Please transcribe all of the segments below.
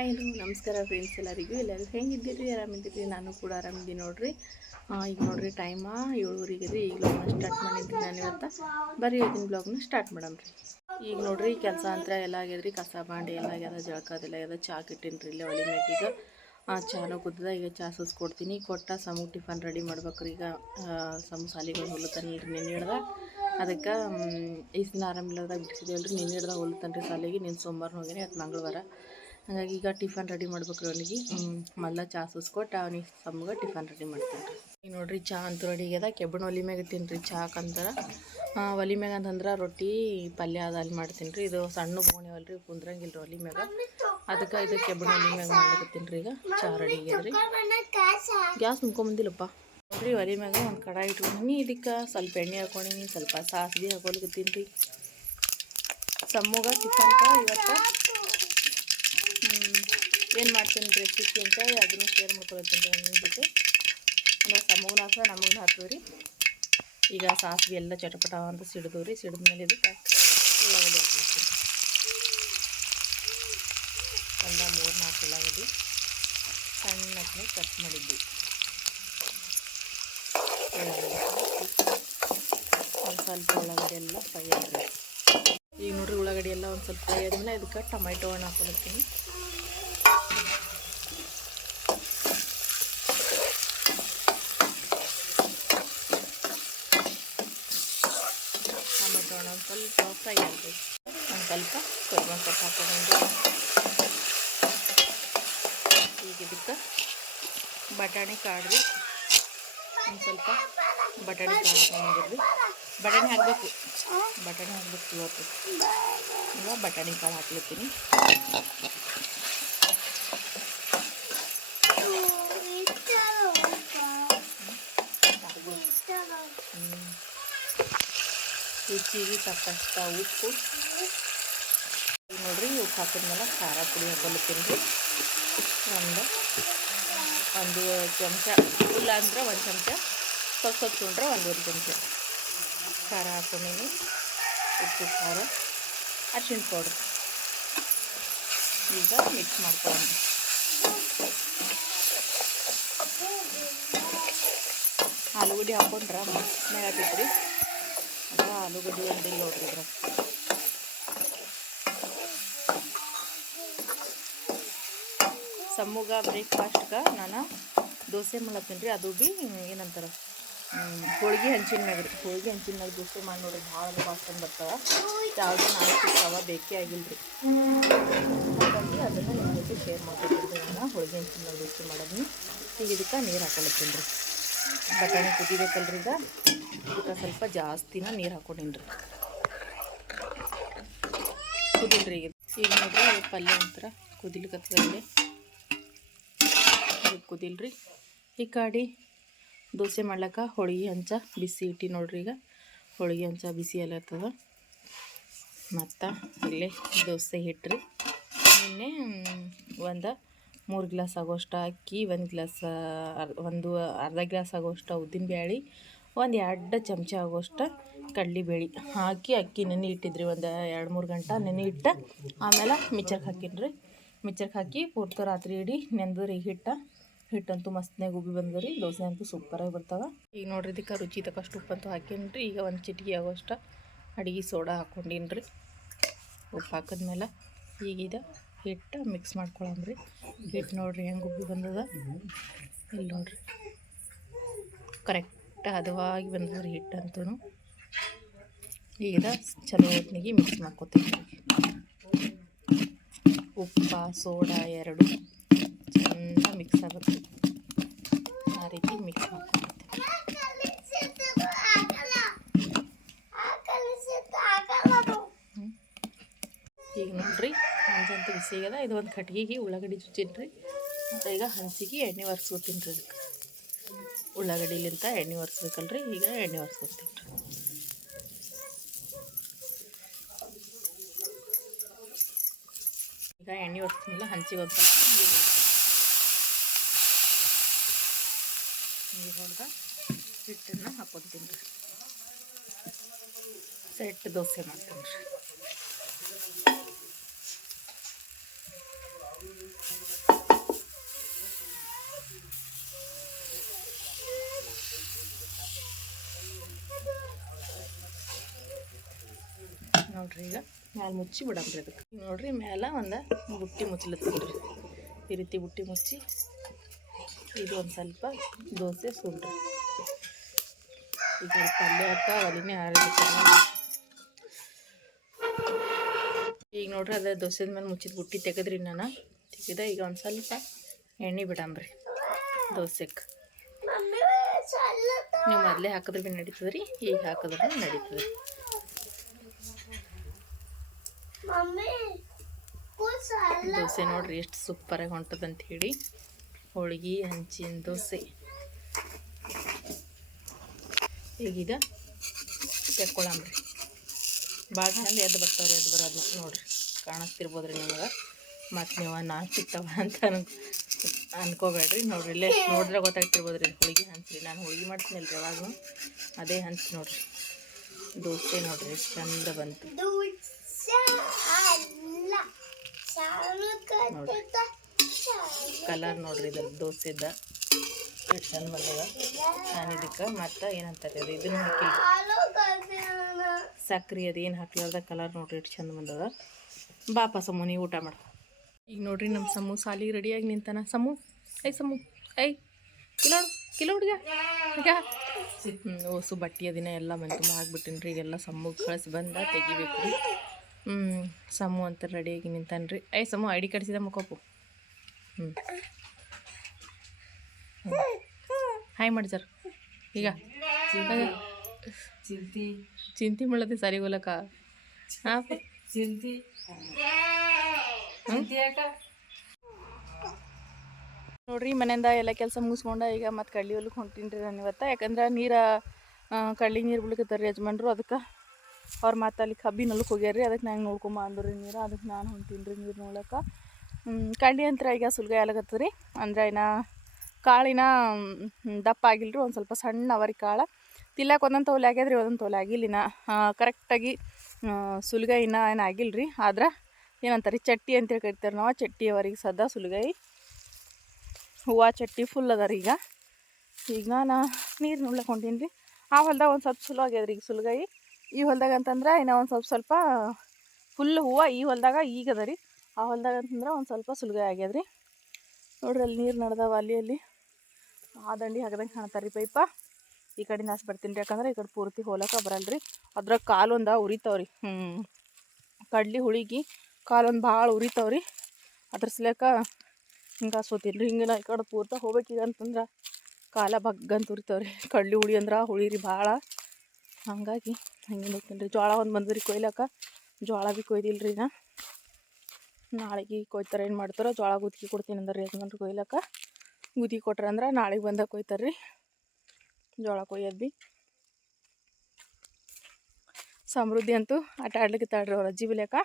Hi hello ನಮಸ್ಕಾರ friends ಎಲ್ಲರಿಗೂ. ಎಲ್ಲರೂ ಹೆಂಗಿದ್ದೀರಿ? ಆರಾಮಿದ್ದೀರಿ? ನಾನು ಕೂಡ ಆರಾಮಿದ್ದೀನಿ ನೋಡ್ರಿ. ಈಗ ನೋಡ್ರಿ ಟೈಮ ಏಳುವರೆಗೆ ರೀ ಈಗ ಸ್ಟಾರ್ಟ್ ಮಾಡಿದ್ದೀನಿ ನಾನು ಇವತ್ತು ಬರೀ ಇವತ್ತಿನ ಬ್ಲಾಗ್ನ ಸ್ಟಾರ್ಟ್ ಮಾಡಮ್ರಿ ಈಗ ನೋಡ್ರಿ ಕೆಲಸ ಅಂತ ಎಲ್ಲ ಆಗ್ಯದ್ರಿ. ಕಸ ಬಾಂಡೆ ಎಲ್ಲ ಆಗ್ಯದ ಜಳಕದೆಲ್ಲ ಆಗ್ಯದ. ಚಾಕ್ ಇಟ್ಟೀನಿ ರೀ ಇಲ್ಲೇ ಒಲೆ ಮ್ಯಾಗ ಈಗ. ಆ, ಚಾನು ಕುದ್ದದ ಈಗ ಚಾ ಕೊಡ್ತೀನಿ ಕೊಟ್ಟ ಸಮು ಟಿಫನ್ ರೆಡಿ ಮಾಡ್ಬೇಕ್ರಿ. ಈಗ ಸಮಸಾಲಿಗಳು ಸಮು ಸಾಲಿಗಳು ರೀ ನೆನೆ ಹಿಡ್ದ. ಅದಕ್ಕೆ ಈ ದಿನ ಆರಾಮಿಲ್ಲದಾಗ ಬಿಡಿಸಿದೇವಲ್ರಿ ನೆನೆ ಹಿಡ್ದ ರೀ ಸಾಲಿಗೆ. ನಿನ್ನ ಸೋಮವಾರ ಹೋಗಿನಿ ಅದು ಮಂಗಳವಾರ. ಹಾಗಾಗಿ ಈಗ ಟಿಫನ್ ರೆಡಿ ಮಾಡ್ಬೇಕ್ರಿ ಅವನಿಗೆ. ಮಲ್ಲ ಚಾ ಸುಸ್ಕೊಟ್ಟು ಅವನಿಗೆ ಸಮ್ಗೆ ಟಿಫನ್ ರೆಡಿ ಮಾಡ್ತೀನಿ ರೀ. ಈಗ ನೋಡ್ರಿ ಚಾ ಅಂತೂ ರೆಡಿ ಆಗ್ಯದ. ಕೆಬ್ಬಣ ಒಲಿ ಮ್ಯಾಗ ತಿನ್ರಿ ಚಾ ಅಂತಾರ ಒಲಿ ಮ್ಯಾಗ ಅಂತಂದ್ರೆ ರೊಟ್ಟಿ ಪಲ್ಯ ಅದು ಅಲ್ಲಿ ಮಾಡ್ತೀನಿ ರೀ. ಇದು ಸಣ್ಣ ಬೋಣಿ ಅಲ್ರಿ ಕುಂದ್ರಂಗಿಲ್ಲ ರೀ ಒಲಿ ಮ್ಯಾಗ ಅದಕ್ಕೆ ಇದು ಕೆಬ್ಬಣ ಒಲಿ ಮ್ಯಾಗ ಮಾಡ್ಲಕತ್ತೀನಿ ರೀ ಈಗ. ಚಾ ರೆಡಿ ಆಗ್ಯದ್ರಿ ಗ್ಯಾಸ್ ಮುನ್ಕೊಂಬಂದಿಲ್ಲಪ್ಪ ನೋಡ್ರಿ ಒಲಿ ಮ್ಯಾಗ ಒಂದು ಕಡಾಯಿ ಇಟ್ಕೊಂಡಿನಿ ಇದಕ್ಕೆ ಸ್ವಲ್ಪ ಎಣ್ಣೆ ಹಾಕೊಂಡಿನಿ ಸ್ವಲ್ಪ ಸಾಸಿಗೆ ಹಾಕೊಲ್ಕತ್ತೀನಿ ರೀ. ಸಮ್ಮಗ ಟಿಫನ್ಕ ಇವತ್ತು? ಏನು ಮಾಡ್ತೀನಿ ರೆಸಿಪಿ ಅಂತ ಅದನ್ನು ಶೇರ್ ಮಾಡ್ಕೊಳ್ತೀನಿ ನಿಮ್ಮ ಜೊತೆ. ಅಂದ್ರೆ ಸಮ್ಮಗನ ಹಾಕ ನಮಗೂ ಹಾಕ್ತೀವಿ ರೀ ಈಗ ಸಾಸಿವೆ ಎಲ್ಲ ಚಟಪಟ ಅಂತ ಸಿಡ್ದು ರೀ ಸಿಡಿದ ಮೇಲೆ ಇದಕ್ಕೆ ಉಳ್ಳಾಗಡ್ಡಿ ಹಾಕ್ತೀನಿ ಒಂದು ಮೂರು ನಾಲ್ಕು ಉಳ್ಳಾಗಡ್ಡಿ ಸಣ್ಣಕ್ಕೆ ಕಟ್ ಮಾಡಿದ್ವಿ. ಒಂದು ಸ್ವಲ್ಪ ಉಳ್ಳಾಗಡ್ಡಿ ಎಲ್ಲ ಫ್ರೈ ಆಗಿದೆ ಈಗ ನೋಡ್ರಿ ಉಳ್ಳಾಗಡ್ಡಿ ಎಲ್ಲ ಒಂದು ಸ್ವಲ್ಪ ಫ್ರೈ ಆದ್ಮೇಲೆ ಇದಕ್ಕೆ ಟೊಮೆಟೊ ಹಣ್ಣು ಹಾಕೊಳತ್ತೀನಿ. ಟೊಮೆಟೊ ಒಂದು ಸ್ವಲ್ಪ ಫ್ರೈ ಆಗಬೇಕು ಒಂದು ಸ್ವಲ್ಪ ಕೊತ್ತಂಬರಿ ಸೊಪ್ಪು ಹಾಕೊಂಡು ಈಗ ಇದಕ್ಕೆ ಬಟಾಣಿ ಕಾಡ್ರಿ. ಒಂದು ಸ್ವಲ್ಪ ಬಟಾಣಿ ಕಾಳು ಬಟಾಣಿ ಹಾಕಬೇಕು. ಬಟಾಣಿ ಹಾಕ್ಬೇಕು ಇವತ್ತು. ಈಗ ಬಟಾಣಿ ಕಾಳು ಹಾಕ್ಲಿತ್ತೀನಿ ರುಚಿಗೆ ತಕ್ಕಷ್ಟ ಉಪ್ಪು. ನೋಡ್ರಿ ಉಪ್ಪು ಹಾಕಿದ್ಮೇಲೆ ಖಾರ ಪುಡಿ ಹಾಕೊಳ್ತೀನಿ ರೀ. ಒಂದು ಒಂದು ಚಮಚ ಫುಲ್ಲ ಅಂದ್ರೆ ಒಂದು ಚಮಚ, ಸ್ವಲ್ಪ ಸ್ವಲ್ಪ ತೊಗೊಂಡ್ರೆ ಒಂದೂವರೆ ಚಮಚ. ಖಾರ ಹಾಕೊಂಡೀನಿ. ಉಪ್ಪು, ಖಾರ, ಅರ್ಶಿಣ ಪೌಡ್ರ್. ಈಗ ಮಿಕ್ಸ್ ಮಾಡ್ಕೊಂಡು ಆಲೂಗಡ್ಡೆ ಹಾಕೊಂಡ್ರೆ ಮಸ್ತ್ ಮೇಲೆ ಅದ ಆಲೂಗಡ್ಡೆ ಒಂದಿಲ್ಲ ನೋಡ್ರಿ ಇದ್ರ ಸಮ್ಮುಗ ಬ್ರೇಕ್ಫಾಸ್ಟ್ಗೆ ನಾನು ದೋಸೆ ಮಾಡ್ಲತ್ತೀನಿ ರೀ. ಅದು ಭೀ ಏನಂತಾರೆ ಹೋಳಿಗೆ ಹಂಚಿನ ಮ್ಯಾಗ ರೀ. ಹೋಳಿಗೆ ಹಂಚಿನ ಮ್ಯಾಗ ದೋಸೆ ಮಾಡಿ ನೋಡ್ರಿ ಭಾಳ ಭಾಳ ಬರ್ತಾವೆ. ಯಾವುದೇ ನಾಳೆ ಸಿಗ್ತಾವ ಬೇಕೇ ಆಗಿಲ್ಲ ರೀ. ಹಾಗಾಗಿ ಅದನ್ನು ನಿಮ್ಮ ಜೊತೆ ಶೇರ್ ಮಾಡ್ಕೊತಿದ್ದೆ ನಾನು ಹೋಳಿಗೆ ಹಂಚಿನ ಮ್ಯಾಗ ದೋಸೆ ಮಾಡೋದನ್ನ ಈಗ ಇದಕ್ಕೆ ನೀರು ಹಾಕೊಳತ್ತೀನಿ ರೀ. ಬಟಾಣಿ ಕುದಿಬೇಕಲ್ರಿ ಈಗ? ಸ್ವಲ್ಪ ಜಾಸ್ತಿನ ನೀರು ಹಾಕೊಂಡಿನ್ರಿ. ಕುದಿಲ್ರಿ ಈಗ. ಈಗ ನೋಡ್ರಿ ಪಲ್ಯ ಒಂಥರ ಕುದಿಲಿಕತ್ತದಲ್ಲಿ ಇದು ಕುದಿಲ್ರಿ. ಈ ಕಾಡಿ ದೋಸೆ ಮಾಡ್ಲಕ್ಕ ಹೋಳಿಗೆ ಹಂಚ ಬಿಸಿ ಇಟ್ಟು ನೋಡ್ರಿ ಈಗ. ಹೋಳಿಗೆ ಹಂಚ ಬಿಸಿ ಎಲ್ಲ ಇರ್ತದ. ಮತ್ತು ಇಲ್ಲೇ ದೋಸೆ ಹಿಟ್ರಿ. ನಿನ್ನೆ ಒಂದು ಮೂರು ಗ್ಲಾಸ್ ಆಗೋಷ್ಟು ಅಕ್ಕಿ, ಒಂದು ಗ್ಲಾಸ್ ಒಂದು ಅರ್ಧ ಗ್ಲಾಸ್ ಆಗೋಷ್ಟು ಉದ್ದಿನ ಬ್ಯಾಳೆ, ಒಂದು ಎರಡು ಚಮಚ ಆಗೋಷ್ಟು ಕಡ್ಲಿಬೇಳೆ ಹಾಕಿ ಅಕ್ಕಿ ನೆನೆ ಇಟ್ಟಿದ್ರಿ, ಒಂದು ಎರಡು ಮೂರು ಗಂಟೆ ನೆನೆ ಇಟ್ಟು ಆಮೇಲೆ ಮಿಚ್ಚರ್ಗೆ ಹಾಕಿನ್ರಿ. ಮಿಚ್ಚರ್ಗೆ ಹಾಕಿ ಪೂರ್ತಿ ರಾತ್ರಿ ಇಡೀ ನೆಂದ್ರಿ ಹಿಟ್ಟು. ಹಿಟ್ಟಂತೂ ಮಸ್ತ್ನಾಗ ಉಬ್ಬಿ ರೀ ದೋಸೆ ಅಂತೂ ಸೂಪರಾಗಿ ಬರ್ತಾವೆ. ಈಗ ನೋಡ್ರಿ ಇದಕ್ಕೆ ರುಚಿ ತಕ್ಕಷ್ಟು ಉಪ್ಪಂತೂ ಹಾಕೀನಿ ಈಗ ಒಂದು ಚಿಟಿಕೆ ಆಗೋಷ್ಟು ಅಡಿಗೆ ಸೋಡಾ ಹಾಕ್ಕೊಂಡಿನ್ರಿ ರೀ ಉಪ್ಪು ಹಾಕಿದ್ಮೇಲೆ ಈಗಿದ ಹಿಟ್ಟು ಮಿಕ್ಸ್ ಮಾಡ್ಕೊಳಮ್ರಿ ಹಿಟ್ಟು ನೋಡ್ರಿ ಹೆಂಗೆ ಉಬ್ಬಿ ಬಂದದ. ಇಲ್ಲಿ ನೋಡ್ರಿ. ಕರೆಕ್ಟ್ ಹದವಾಗಿ ಬಂದದ್ರಿ ಹಿಟ್ಟಂತೂ ಈಗ ಚಲೋ ಹೊತ್ತಿಗೆ ಮಿಕ್ಸ್ ಮಾಡ್ಕೊತೀವಿ. ಉಪ್ಪ, ಸೋಡಾ ಎರಡು ಚೆಂದ ಮಿಕ್ಸ್ ಆಗುತ್ತೆ ಆ ರೀತಿ ಮಿಕ್ಸ್ ಮಾಡ್ಕೊತೀವಿ ಈಗ ನೋಡ್ರಿ ಬಿಸಿ ಇದು ಒಂದು ಕಟ್ಗೆಗೆ ಉಳ್ಳಾಗಡ್ಡಿ ಚುಚ್ಚಿನಿ ಮತ್ತು ಈಗ ಹಂಚಿಗೆ ಎಣ್ಣೆ ಒರೆಸ್ಕೊತೀನಿ ರೀ ಅದಕ್ಕೆ ಉಳ್ಳಾಗಡ್ಡಿಲಿಂತ ಎಣ್ಣೆ ಒರೆಸ್ಬೇಕಲ್ರಿ, ಈಗ ಎಣ್ಣೆ ಒರೆಸ್ಕೊತೀನಿ ರೀ ಈಗ ಎಣ್ಣೆ ಒರೆಸ್ತಿಲ್ಲ ಹಂಚಿಗೆ ಒಂದು ಸ್ವಲ್ಪ ನೀರು ಹೊಡೆದ ಹಿಟ್ಟನ್ನು ಹಾಕೊತೀನಿ ರೀ ಸೆಟ್ ದೋಸೆ ಮಾಡ್ತೀನಿ ರೀ ನೋಡ್ರಿ ಈಗ ಮ್ಯಾಲೆ ಮುಚ್ಚಿ ಬಿಡಮ್ರಿ ಅದಕ್ಕೆ. ನೋಡ್ರಿ ಮ್ಯಾಲ ಒಂದು ಬುಟ್ಟಿ ಮುಚ್ಚಲತ್ತೀನಿ ಈ ರೀತಿ ಬುಟ್ಟಿ ಮುಚ್ಚಿ ಇದು ಒಂದು ಸ್ವಲ್ಪ ದೋಸೆ ಸುಂಡ್ರಿ ಈಗ ಪಲ್ಯ ಹಾಕ ಒಲಿನೇ ಆರೋಗ್ಯ ಈಗ ನೋಡ್ರಿ ಅದು ದೋಸೆದ ಮೇಲೆ ಮುಚ್ಚಿದ ಬುಟ್ಟಿ ತೆಗೆದ್ರಿ ನಾನು. ತೆಗೆದ ಈಗ ಒಂದು ಸ್ವಲ್ಪ ಎಣ್ಣೆ ಬಿಡಂಬ್ರಿ ದೋಸೆಗೆ ನೀವು ಮೊದಲೇ ಹಾಕಿದ್ರೆ ಭೀ ನಡೀತದೆ ರೀ ಈಗ ಹಾಕಿದ್ರೆ ನಡೀತದೆ ದೋಸೆ ನೋಡ್ರಿ ಎಷ್ಟು ಸೂಪರಾಗಿ ಹೊಂಟದಂತ ಹೇಳಿ. ಹೋಳಿಗೆ ಹಂಚಿನ ದೋಸೆ. ಈಗಿದ ತೆಕ್ಕೊಳಂಬ್ರಿ ಭಾಳ ಚಂದ ಎದ್ದು ಬರ್ತಾವ್ರಿ ಎದ್ದು ಬರೋದು ನೋಡ್ರಿ. ಕಾಣಿಸ್ತಿರ್ಬೋದ್ರಿ ನಿಮಗೆ. ಮತ್ತು ನೀವು ನಾಲ್ಕು ಸಿಗ್ತಾವ ಅಂತ ಅನ್ ಅನ್ಕೋಬೇಡ್ರಿ ನೋಡ್ರಿ. ಇಲ್ಲೇ ನೋಡಿದ್ರೆ ಗೊತ್ತಾಗ್ತಿರ್ಬೋದ್ರಿ ಹೋಳಿಗೆ ಹಂಚ್ರಿ ನಾನು ಹೋಳಿಗೆ ಮಾಡ್ತೀನಲ್ರಿ ಯಾವಾಗ ಅದೇ ಹಂಚಿ ನೋಡ್ರಿ. ದೋಸೆ ನೋಡ್ರಿ ಎಷ್ಟು ಚಂದ ಬಂತು. ಕಲರ್ ನೋಡ್ರಿ ಇದ್ರ ದೋಸೆದ. ಎಷ್ಟು ಚಂದ ಬಂದದ. ನಾನು ಇದಕ್ಕೆ ಮತ್ತು ಏನಂತಾರೆ ಅದು ಇದನ್ನು ಹಾಕಿಲ್ಲ ಸಕ್ರೆ ಅದು ಏನು ಹಾಕ್ಲಾರ್ದ ಕಲರ್ ನೋಡ್ರಿ ಎಷ್ಟು ಚಂದ ಬಂದದ. ಬಾಪ ಸಮು ನೀವು ಊಟ ಮಾಡ. ಈಗ ನೋಡ್ರಿ ನಮ್ಮ ಸಮು ಸಾಲಿಗೆ ರೆಡಿಯಾಗಿ ನಿಂತಾನ. ಸಮು ಐ ಸಮು ಐ ಕಿಲೋ ಕಿಲೋ ಹುಡುಗ. ಹ್ಞೂ ಓಸು ಬಟ್ಟೆ ಅದಿನ ಎಲ್ಲ ಮನೆ ತುಂಬ ಹಾಕ್ಬಿಟ್ಟಿನಿ ರೀ ಈಗೆಲ್ಲ ಸಮ್ಮುಗೆ ಕಳಿಸಿ ಬಂದ ತೆಗಿಬೇಕು ರೀ ಹ್ಞೂ ಸಮು ಅಂತ ರೆಡಿಯಾಗಿ ನಿಂತಾನ ರೀ ಐ ಸಮು ಐಡಿ ಕಡಿಸಿದ ಮುಖಪ್ಪು ಹ್ಞೂ ಹಾಯ್ ಮಾಡಿ ಸರ್ ಈಗ. ಚಿಂತಿ. ಚಿಂತೆ ಮಾಡತ್ತೆ ಸರಿ ಹೋಲಕ್ಕ ಹಾಂ ಚಿಂತಿ. ನೋಡ್ರಿ ಮನೆಯಿಂದ ಎಲ್ಲ ಕೆಲಸ ಮುಗಿಸ್ಕೊಂಡ ಈಗ ಮತ್ತೆ ಕಳ್ಳಿ ಹೊಲಕ್ಕೆ ಹೊಂಟೀನಿ ರೀ ನಾನು ಇವತ್ತು. ಯಾಕಂದ್ರೆ ನೀರು ಕಳ್ಳಿ ನೀರು ಬಿಡ್ಲಿಕ್ಕತ್ತಾರ ಯಜಮಾನ್ರು ಅದಕ್ಕೆ ಅವ್ರು ಮತ್ತು ಅಲ್ಲಿ ಕಬ್ಬಿ ಹೊಲಕ್ಕೆ ಹೋಗ್ಯಾರ ಅದಕ್ಕೆ ನಂಗೆ ನೋಡ್ಕೊಂಬ ರೀ ನೀರು ಅದಕ್ಕೆ ನಾನು ಹೊಂಟೀನಿ ರೀ ನೀರು ನೋಡಕ್ಕೆ ಕಂಡಿ ಅಂತ ಈಗ ಸುಲ್ಗಾಯಿ ಆಗತ್ತದ ರೀ, ಅಂದ್ರೆ ಇನ್ನು ಕಾಳಿನ ದಪ್ಪ ಆಗಿಲ್ಲ ರೀ ಒಂದು ಸ್ವಲ್ಪ ಸಣ್ಣ ಅವರಿ ಕಾಳು. ತಿಲ್ಲಕ್ಕೆ ಒಂದೊಂದು ತೋಲೆ ಆಗ್ಯದ್ರಿ, ಒಂದೊಂದು ತೋಲೆ ಆಗಿಲ್ಲ ಇನ್ನು. ಕರೆಕ್ಟಾಗಿ ಸುಲ್ಗ ಇನ್ನ ಏನು ಆಗಿಲ್ಲ ರೀ ಆದ್ರೆ ಏನಂತಾರೆ, ಚಟ್ಟಿ ಅಂತೇಳಿ ಕರಿತಾರೆ ನಾವು, ಚಟ್ಟಿ ಅವರಿಗೆ ಸದಾ ಸುಲ್ಗಾಯಿ. ಹೂವು ಚಟ್ಟಿ ಫುಲ್ ಅದ ರೀ ಈಗ. ಈಗ ನಾನು ನೀರು ನೋಡ್ಲಕ್ಕೆ ಹೊಂಟೀನಿ ರೀ ಆ ಹೊಲ್ದಾಗ ಒಂದು ಸ್ವಲ್ಪ ಚಲೋ ಆಗ್ಯದ ಈಗ ಸುಲ್ಗಾಯಿ. ಈ ಹೊಲ್ದಾಗ ಅಂತಂದ್ರೆ ಇನ್ನೂ ಒಂದು ಸ್ವಲ್ಪ ಸ್ವಲ್ಪ ಫುಲ್ ಹೂವು ಈ ಹೊಲ್ದಾಗ ಈಗ ಅದ ರೀ. ಆ ಹೊಲ್ದಾಗ ಅಂತಂದ್ರೆ ಒಂದು ಸ್ವಲ್ಪ ಸುಲಗ ಆಗ್ಯದ ರೀ ನೋಡ್ರಿ ಅಲ್ಲಿ ನೀರು ನಡೆದಾವ ಅಲ್ಲಿ ಅಲ್ಲಿ. ಆ ದಂಡಿ ಹಾಕ್ದಂಗೆ ಕಾಣ್ತಾರೆ ರೀ ಪೈಪ. ಈ ಕಡೆ ನಾಶ ಬರ್ತೀನಿ ರೀ ಯಾಕಂದ್ರೆ ಈ ಕಡೆ ಪೂರ್ತಿ ಹೋಲಕ್ಕೆ ಬರಲ್ಲ ರೀ ಅದ್ರಾಗ ಕಾಲೊಂದ ಉರಿತಾವ್ರಿ. ಹ್ಞೂ ಕಡ್ಲಿ ಹುಳಿಗಿ ಕಾಲೊಂದು ಭಾಳ ಉರಿತಾವ್ರಿ. ಅದ್ರ ಸಲಕ ಹಿಂಗೆ ಸೋತೀನಿ ರೀ. ಹಿಂಗೆ ಈ ಕಡೆ ಪೂರ್ತಿ ಹೋಗ್ಬೇಕೀಗ ಅಂತಂದ್ರೆ ಕಾಲ ಬಗ್ಗಂತ ಉರಿತಾವ್ರಿ. ಕಡ್ಲಿ ಹುಳಿ ಅಂದ್ರೆ ಹುಳಿ ರೀ ಭಾಳ. ಹಾಗಾಗಿ ಹಂಗೆ ಬೇಕಿಲ್ಲ ರೀ ಜೋಳ ಒಂದು ಬಂದ್ರಿ ಕೊಯ್ಲಕ್ಕ. ಜೋಳ ಭೀ ಕೊಯ್ದಿಲ್ಲ ರೀ ನಾ. ನಾಳೆಗೆ ಕೊಯ್ತಾರೆ ಏನು ಮಾಡ್ತಾರೋ? ಜೋಳ ಗುದ್ಕಿ ಕೊಡ್ತೀನಿ ಅಂದ್ರೆ ಯಜಮಾನ್ರು ಕೊಯ್ಲಕ್ಕ. ಗುದಿ ಕೊಟ್ರೆ ಅಂದ್ರೆ ನಾಳೆಗೆ ಬಂದಾಗ ಕೊಯ್ತಾರೆ ರೀ ಜೋಳ ಕೊಯ್ಯೋದು ಭೀ. ಸಮೃದ್ಧಿ ಅಂತೂ ಆಟ ಆಡ್ಲಿಕ್ಕೆ ತಾಡ್ರಿ ಅವ್ರ ಅಜ್ಜಿ ಬಿಲ್ಯಾಕ.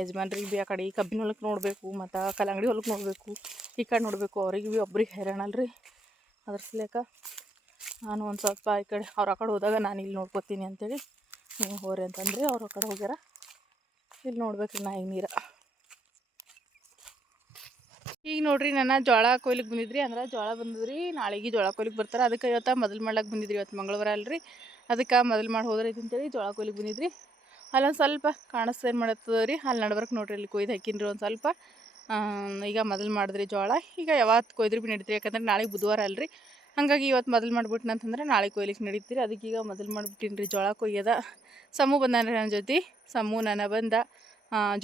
ಯಜಮಾನ್ರಿಗೆ ಭೀ ಆ ಕಡೆ ಈ ಕಬ್ಬಿನ ಹೊಲಕ್ಕೆ ನೋಡಬೇಕು, ಮತ್ತು ಕಲ್ಲಂಗಡಿ ಹೊಲಕ್ಕೆ ನೋಡಬೇಕು, ಈ ಕಡೆ ನೋಡಬೇಕು, ಅವ್ರಿಗೆ ಭೀ ಒಬ್ರಿಗೆ ಹೈರಾಣಲ್ರಿ ಅದ್ರ ಸಲೇಕ ನಾನು ಒಂದು ಸ್ವಲ್ಪ ಈ ಕಡೆ ಅವ್ರ ಆ ಕಡೆ ಹೋದಾಗ ನಾನು ಇಲ್ಲಿ ನೋಡ್ಕೊತೀನಿ ಅಂತೇಳಿ ನೀವು ಹೋರಿ ಅಂತಂದ್ರೆ ಅವ್ರ ಆ ಕಡೆ ಹೋಗ್ಯಾರ. ಇಲ್ಲಿ ನೋಡ್ಬೇಕು ನಾ ಈಗ ನೀರ. ಈಗ ನೋಡ್ರಿ ನನ್ನ ಜೋಳ ಕೊಯ್ಲಿಕ್ಕೆ ಬಂದಿದ್ರಿ, ಅಂದ್ರೆ ಜೋಳ ಬಂದಿದ್ರಿ, ನಾಳೆಗೆ ಜೋಳ ಕೊಯ್ಲಿಕ್ಕೆ ಬರ್ತಾರೆ. ಅದಕ್ಕೆ ಇವತ್ತು ಮೊದಲು ಮಾಡ್ಲಕ್ಕೆ ಬಂದಿದ್ರಿ ಇವತ್ತು ಮಂಗಳವಾರ ಅಲ್ರಿ. ಅದಕ್ಕೆ ಮೊದಲು ಮಾಡಿ ಹೋದ್ರೈತಿ ಅಂತೇಳಿ ಜೋಳ ಕೊಯ್ಲಿಕ್ಕೆ ಬಂದಿದ್ರಿ. ಅಲ್ಲೊಂದು ಸ್ವಲ್ಪ ಕಾಣಿಸ್ತಾ ಏನು ಮಾಡತ್ತದ ರೀ? ಅಲ್ಲಿ ನಡ್ಬರ್ಕ್ ನೋಡ್ರಿ ಇಲ್ಲಿ ಕೊಯ್ದು ಹಾಕಿನ್ರಿ ಒಂದು ಸ್ವಲ್ಪ. ಈಗ ಮೊದಲು ಮಾಡಿದ್ರಿ ಜೋಳ. ಈಗ ಯಾವತ್ತು ಕೊಯ್ದ್ರಿ ಭೀ ನಡೀತೀರಿ ಯಾಕಂದ್ರೆ ನಾಳೆ ಬುಧವಾರ ಅಲ್ರಿ. ಹಾಗಾಗಿ ಇವತ್ತು ಮೊದಲು ಮಾಡಿಬಿಟ್ಟು ಅಂತಂದ್ರೆ ನಾಳೆ ಕೊಯ್ಲಿಕ್ಕೆ ನಡೀತೀರಿ. ಅದಕ್ಕೆ ಈಗ ಮೊದಲು ಮಾಡಿಬಿಟ್ಟಿನಿ ರೀ ಜೋಳ ಕೊಯ್ಯದ. ಸಮೂ ರೀ ನನ್ನ ಜೊತೆ. ಸಮೂ ನನ್ನ ಬಂದ.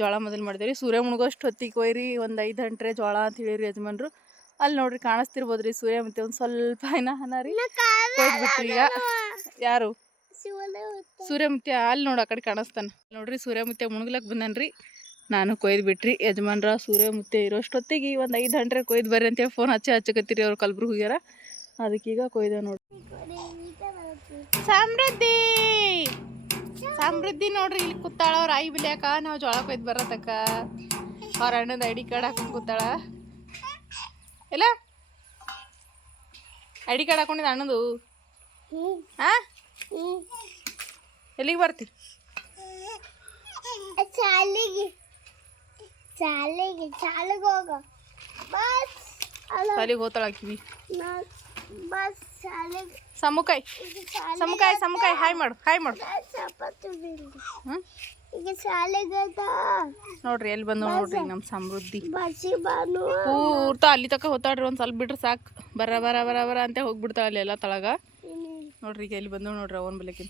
ಜೋಳ ಮೊದಲು ರೀ. ಸೂರ್ಯ ಮುಳುಗೋಷ್ಟು ಹೊತ್ತಿಗೆ ಕೊಯ್ರಿ ಒಂದು ಐದು ಗಂಟೆ ಜೋಳ ಅಂತ ಹೇಳಿರಿ ಯಜಮಾನ್ರು. ಅಲ್ಲಿ ನೋಡ್ರಿ ಕಾಣಿಸ್ತಿರ್ಬೋದು ರೀ ಸೂರ್ಯ ಮತ್ತೆ ಒಂದು ಸ್ವಲ್ಪ ಏನ ಹನ ರೀ. ಕೊಯ್ದ್ಬಿಟ್ರಿ ಈಗ. ಯಾರು? ಸೂರ್ಯಮುತ್ಯ ಅಲ್ಲಿ ನೋಡು ಆ ಕಡೆ ಕಾಣಿಸ್ತಾನೆ. ನೋಡ್ರಿ ಸೂರ್ಯಮುತ್ಯ ಮುಣಗ್ಲಕ್ ಬಂದನ್ರಿ. ನಾನು ಕೊಯ್ದು ಬಿಟ್ರಿ. ಯಜಮಾನ್ರ ಸೂರ್ಯಮುತ್ಯ ಇರೋಷ್ಟೊತ್ತಿಗೆ ಒಂದು ಐದು ಗಂಟೆ ಕೊಯ್ದು ಬರ್ರಿ ಅಂತೇಳಿ ಫೋನ್ ಹಚ್ಚಿ ಹಚ್ಚಕತ್ತೀರಿ ಅವ್ರು ಕಲ್ಬ್ರು ಹೋಗ್ಯಾರ ಅದಕ್ಕೀಗ ಕೊಯ್ದ ನೋಡಿ ಸಮೃದ್ಧಿ! ಸಮೃದ್ಧಿ ನೋಡ್ರಿ ಇಲ್ಲಿ ಕೂತಾಳ ಅವ್ರ ಆಯಿ ಬಿಲ್ಯಾಕ. ನಾವು ಜೋಳ ಕೊಯ್ದು ಬರತಕ್ಕ ಅವ್ರ ಅಣ್ಣದ ಐಡಿ ಕಾರ್ಡ್ ಹಾಕೊಂಡು ಕೂತಾಳ. ಇಲ್ಲ ಐ ಡಿ ಕಾರ್ಡ್ ಹಾಕೊಂಡಿದ್ದ ಅಣ್ಣದು? ಹಾ ಎಲ್ಲಿಗೆ ಬರ್ತಿ ಶಾಲೆಗೆ ಶಾಲೆಗೆ ಶಾಲೆಗೆ ಹೋಗ ಬಸ್ ಸಾಲಿಗೆ ಹೋತಾಳ ಕಿವಿ ನಾ ಬಸ್ ಶಾಲೆಗೆ ಸಮುಕಾಯ್ ಈಗ ಶಾಲೆ ಸಮುಕಾಯ್ ಸಮುಕಾಯ್ ಹಾಯ್ ಮಾಡು ಹಾಯ್ ಮಾಡು ಚಪಾತಿ ಹ್ಞೂ ಈಗ ಶಾಲೆಗೆ ನೋಡ್ರಿ ಎಲ್ಲಿ ಬಂದವ ನೋಡ್ರಿ ನಮ್ಮ ಸಮೃದ್ಧಿ ಬಸ್ಸಿ ಬಾನು ಪೂರ್ತ ಅಲ್ಲಿ ತಕ ಹೋತಾಳ್ರಿ ಒಂದು ಸ್ವಲ್ಪ ಬಿಟ್ರೆ ಸಾಕು ಬರ ಬರ ಬರ ಬರ ಅಂತ ಹೋಗ್ಬಿಡ್ತಾಳ ಅಲ್ಲಿ ಎಲ್ಲ ತಳಗ ನೋಡ್ರಿ ಈಗ ಎಲ್ಲಿ ಬಂದವು ನೋಡ್ರಿ ಅವನ್ ಬಲಿಕಿನ್